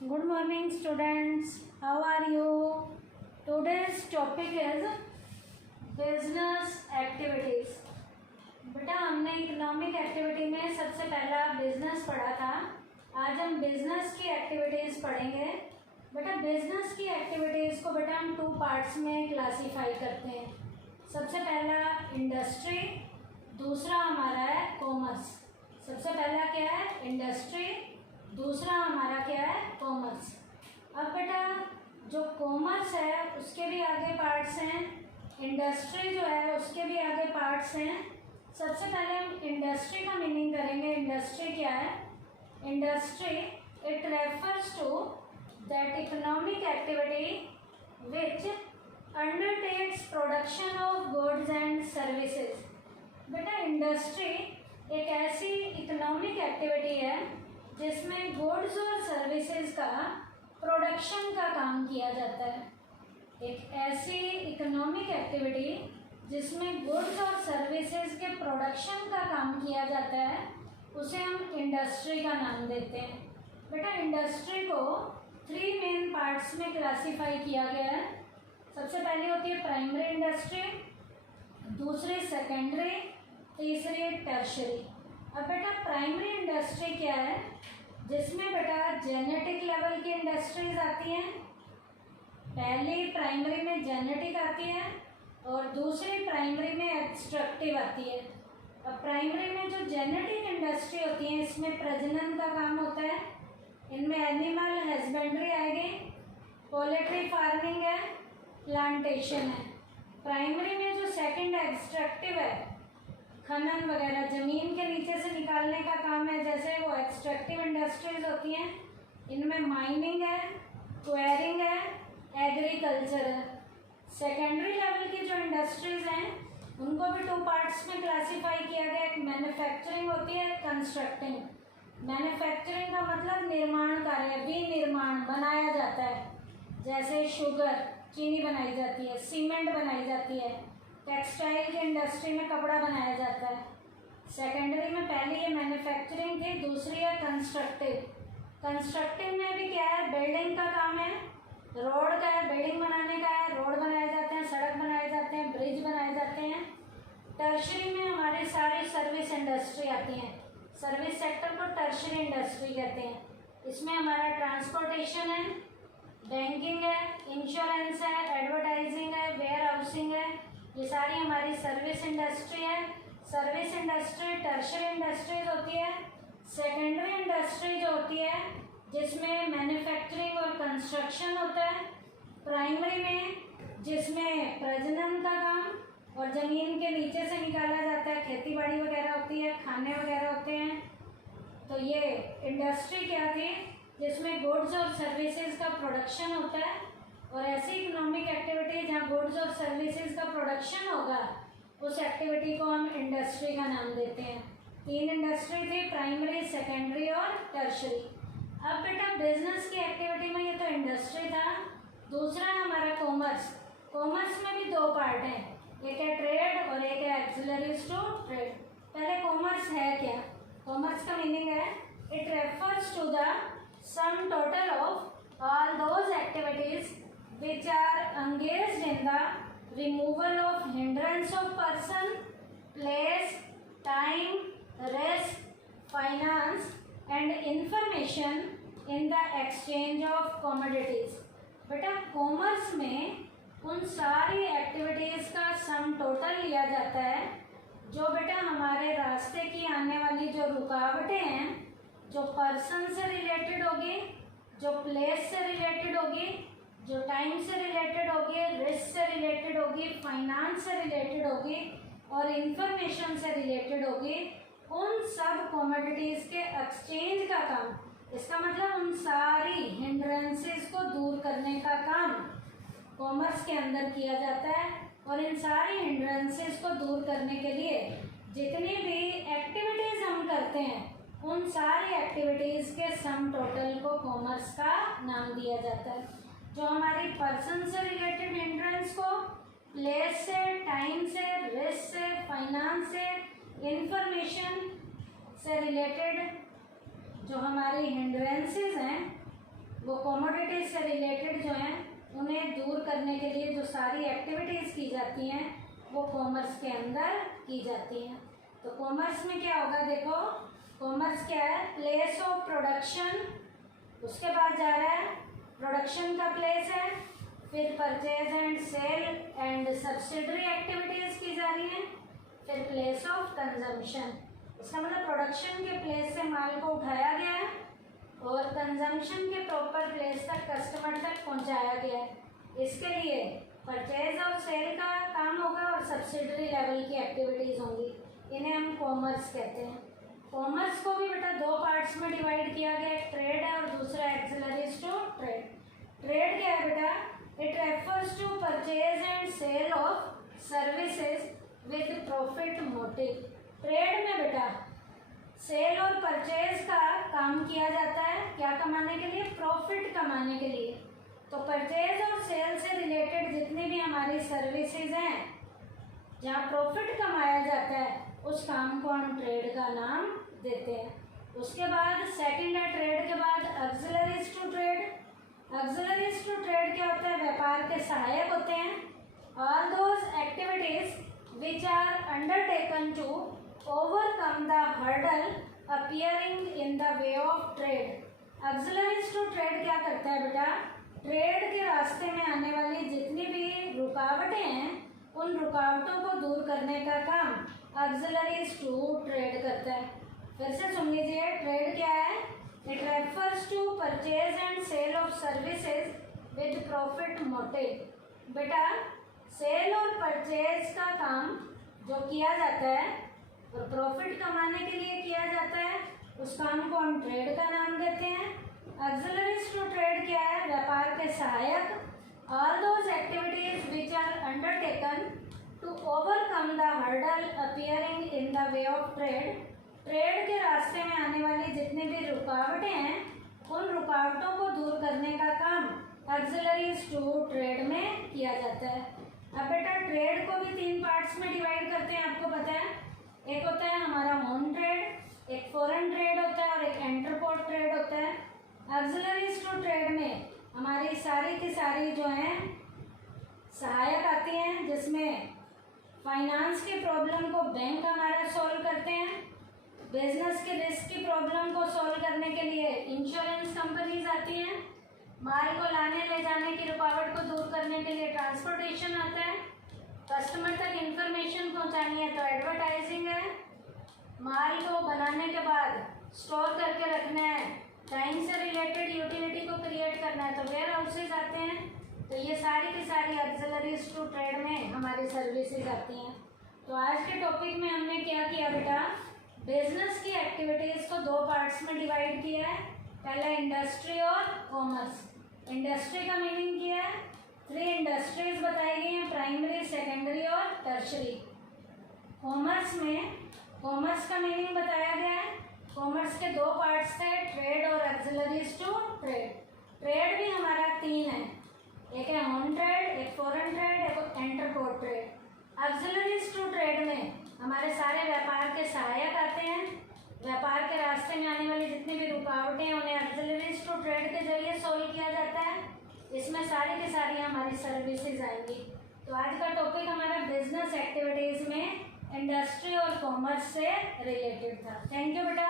Good morning students. How are you? Today's topic is business activities. बेटा हमने economic activity में सबसे पहला बिजनेस पढ़ा था। आज हम बिजनेस की एक्टिविटीज़ पढ़ेंगे। बेटा बिजनेस की एक्टिविटीज़ को बेटा हम 2 पार्ट्स में क्लासीफाई करते हैं। सबसे पहला इंडस्ट्री, दूसरा हमारा है कॉमर्स। सबसे पहला क्या है इंडस्ट्री, दूसरा हमारा क्या है कॉमर्स। अब बेटा जो कॉमर्स है उसके भी आगे पार्ट्स हैं, इंडस्ट्री जो है उसके भी आगे पार्ट्स हैं। सबसे पहले हम इंडस्ट्री का मीनिंग करेंगे। इंडस्ट्री क्या है? Industry it refers to that economic activity which undertakes production of goods and services. बेटा इंडस्ट्री एक ऐसी इकोनॉमिक एक्टिविटी है जिसमें गुड्स और सर्विसेज का प्रोडक्शन का काम किया जाता है। एक ऐसी इकोनॉमिक एक्टिविटी जिसमें गुड्स और सर्विसेज के प्रोडक्शन का काम किया जाता है उसे हम इंडस्ट्री का नाम देते हैं। बेटा इंडस्ट्री को 3 मेन पार्ट्स में क्लासीफाई किया गया है। सबसे पहले होती है प्राइमरी इंडस्ट्री, दूसरी सेकेंडरी, तीसरी टर्शरी। अब बेटा प्राइमरी इंडस्ट्री क्या है? जिसमें बेटा जेनेटिक लेवल की इंडस्ट्रीज आती हैं। पहली प्राइमरी में जेनेटिक आती है और दूसरी प्राइमरी में एक्सट्रैक्टिव आती है। अब प्राइमरी में जो जेनेटिक इंडस्ट्री होती है इसमें प्रजनन का काम होता है। इनमें एनिमल हस्बेंड्री आएगी, पोल्ट्री फार्मिंग है, प्लांटेशन है। प्राइमरी में जो सेकंड एक्सट्रैक्टिव है, खनन वगैरह ज़मीन के नीचे से निकालने का काम है, जैसे वो एक्सट्रैक्टिव इंडस्ट्रीज होती हैं। इनमें माइनिंग है, क्वेरिंग है, एग्रीकल्चर है। सेकेंडरी लेवल की जो इंडस्ट्रीज हैं उनको भी 2 पार्ट्स में क्लासीफाई किया गया। एक मैन्युफैक्चरिंग होती है, कंस्ट्रक्टिंग। मैन्युफैक्चरिंग का मतलब निर्माण कार्य, विनिर्माण, बनाया जाता है। जैसे शुगर, चीनी बनाई जाती है, सीमेंट बनाई जाती है, टेक्सटाइल की इंडस्ट्री में कपड़ा बनाया जाता है। सेकेंडरी में पहली ये मैन्युफैक्चरिंग थी, दूसरी है कंस्ट्रक्टिव। कंस्ट्रक्टिव में भी क्या है? बिल्डिंग का काम है, रोड का है, बिल्डिंग बनाने का है, रोड बनाए जाते हैं, सड़क बनाए जाते हैं, ब्रिज बनाए जाते हैं। टर्शरी में हमारी सारी सर्विस इंडस्ट्री आती हैं। सर्विस सेक्टर को टर्शरी इंडस्ट्री कहते हैं। इसमें हमारा ट्रांसपोर्टेशन है, बैंकिंग है, इंश्योरेंस है, एडवर्टाइजिंग है, वेयर हाउसिंग है। ये सारी हमारी सर्विस इंडस्ट्री है। सर्विस इंडस्ट्री टर्शरी इंडस्ट्रीज होती है। सेकेंडरी इंडस्ट्री जो होती है जिसमें मैन्युफैक्चरिंग और कंस्ट्रक्शन होता है। प्राइमरी में जिसमें प्रजनन का काम और ज़मीन के नीचे से निकाला जाता है, खेती बाड़ी वगैरह होती है, खाने वगैरह होते हैं। तो ये इंडस्ट्री क्या थी? जिसमें गुड्स और सर्विसेज का प्रोडक्शन होता है। और ऐसी इकोनॉमिक एक्टिविटी जहाँ गुड्स और सर्विसेज का प्रोडक्शन होगा उस एक्टिविटी को हम इंडस्ट्री का नाम देते हैं। 3 इंडस्ट्री थी, प्राइमरी, सेकेंडरी और टर्शरी। अब बेटा बिजनेस की एक्टिविटी में ये तो इंडस्ट्री था। दूसरा है हमारा कॉमर्स। कॉमर्स में भी 2 पार्ट हैं, एक है ट्रेड और एक है एक्सिलरीज टू ट्रेड। पहले कॉमर्स है क्या? कॉमर्स का मीनिंग है it refers to the sum total of all those activities which are engaged in the removal of hindrance of person, place, time, risk, finance and information in the exchange of commodities। बेटा commerce में उन सारी activities का sum total लिया जाता है जो बेटा हमारे रास्ते की आने वाली जो रुकावटें हैं, जो पर्सन से रिलेटेड होगी, जो प्लेस से रिलेटेड होगी, जो टाइम से रिलेटेड होगी, रिस्क से रिलेटेड होगी, फाइनेंस से रिलेटेड होगी और इंफॉर्मेशन से रिलेटेड होगी, उन सब कमोडिटीज़ के एक्सचेंज का काम, इसका मतलब उन सारी हिंड्रेंसेस को दूर करने का काम कॉमर्स के अंदर किया जाता है। और इन सारी हिंड्रेंसेस को दूर करने के लिए जितनी भी एक्टिविटीज़ हम करते हैं उन सारी एक्टिविटीज़ के सम टोटल को कॉमर्स का नाम दिया जाता है। जो हमारी पर्सन से रिलेटेड हिंड्रेंस को प्लेस से, टाइम से, रिस्क से, फाइनेंस से, इंफॉर्मेशन से रिलेटेड जो हमारी हिंड्रेंसेस हैं वो कमोडिटीज से रिलेटेड जो हैं उन्हें दूर करने के लिए जो सारी एक्टिविटीज़ की जाती हैं वो कॉमर्स के अंदर की जाती हैं। तो कॉमर्स में क्या होगा, देखो कॉमर्स क्या है, प्लेस ऑफ प्रोडक्शन, उसके बाद जा रहा है प्रोडक्शन का प्लेस है, फिर purchase and sale and subsidiary activities की जा रही हैं, फिर प्लेस ऑफ कंजम्पशन। इसका मतलब प्रोडक्शन के प्लेस से माल को उठाया गया है और कंजम्पशन के प्रॉपर प्लेस तक कस्टमर तक पहुंचाया गया है। इसके लिए परचेज और सेल का काम होगा और सब्सिडरी लेवल की एक्टिविटीज़ होंगी, इन्हें हम कॉमर्स कहते हैं। कॉमर्स को भी बेटा दो पार्ट्स में डिवाइड किया गया, एक ट्रेड है और दूसरा एक्सिलरीज टू ट्रेड। ट्रेड क्या है बेटा, it refers to purchase and sale of services with profit motive. Trade में बेटा सेल और परचेज का काम किया जाता है, क्या कमाने के लिए, प्रॉफिट कमाने के लिए। तो परचेज और सेल से रिलेटेड जितनी भी हमारी सर्विसेज हैं जहाँ प्रॉफिट कमाया जाता है उस काम को हम ट्रेड का नाम देते हैं। उसके बाद सेकंड है ट्रेड के बाद auxiliaries to trade. Auxiliaries to trade क्या होता है, व्यापार के सहायक होते हैं। All those activities which are undertaken to overcome the hurdle appearing in the way of trade. Auxiliaries to trade क्या करता है बेटा, ट्रेड के रास्ते में आने वाली जितनी भी रुकावटें हैं उन रुकावटों को दूर करने का काम ऑक्सिलरीज टू ट्रेड करता है। फिर से सुन लीजिए, ट्रेड क्या है, it refers to purchase and sale of services with profit motive. बेटा सेल और परचेज का काम जो किया जाता है और प्रॉफिट कमाने के लिए किया जाता है उस काम को हम ट्रेड का नाम देते हैं। ऑक्सिलरीज टू ट्रेड क्या है, व्यापार के सहायक। All those activities which are undertaken to overcome the hurdle appearing in the way of trade. Trade के रास्ते में आने वाली जितनी भी रुकावटें हैं उन रुकावटों को दूर करने का काम ऑक्सिलरीज टू ट्रेड में किया जाता है। अब बेटा ट्रेड को भी तीन पार्ट्स में डिवाइड करते हैं, आपको पता है। एक होता है हमारा होम ट्रेड, एक फॉरेन ट्रेड होता है और एक इंटरपोर्ट ट्रेड होता है। ऑक्सिलरीज टू ट्रेड में हमारी सारी की सारी जो हैं सहायक आती हैं, जिसमें फाइनेंस की प्रॉब्लम को बैंक हमारा सॉल्व करते हैं, बिजनेस के रिस्क की प्रॉब्लम को सॉल्व करने के लिए इंश्योरेंस कंपनीज आती हैं, माल को लाने ले जाने की रुकावट को दूर करने के लिए ट्रांसपोर्टेशन आता है, कस्टमर तक इंफॉर्मेशन पहुंचानी है तो एडवर्टाइजिंग है, माल को बनाने के बाद स्टोर करके रखना है, टाइम से रिलेटेड यूटिलिटी को क्रिएट करना है तो वेयर हाउसेज आते हैं। तो ये सारी की सारी ऑक्सिलरीज टू ट्रेड में हमारी सर्विसेज आती हैं। तो आज के टॉपिक में हमने क्या किया बेटा, बिजनेस की एक्टिविटीज़ को दो पार्ट्स में डिवाइड किया है। पहला इंडस्ट्री और कॉमर्स। इंडस्ट्री का मीनिंग क्या है, 3 इंडस्ट्रीज बताई गई हैं, प्राइमरी, सेकेंडरी और टर्शरी। कॉमर्स में कॉमर्स का मीनिंग बताया गया है। कॉमर्स के दो पार्ट्स थे, ट्रेड और ऑक्सिलरीज टू ट्रेड। ट्रेड भी हमारा 3 है, एक है होम ट्रेड, एक फॉरेन ट्रेड, एक interport trade. Auxiliaries to trade में हमारे सारे व्यापार के सहायक आते हैं। व्यापार के रास्ते में आने वाली जितनी भी रुकावटें हैं उन्हें ऑक्सिलरीज टू ट्रेड के जरिए सॉल्व किया जाता है। इसमें सारी की सारी हमारी सर्विसेज आएंगी। तो आज का टॉपिक हमारा बिजनेस एक्टिविटीज़ में इंडस्ट्री और कॉमर्स से रिलेटेड था। थैंक यू बेटा।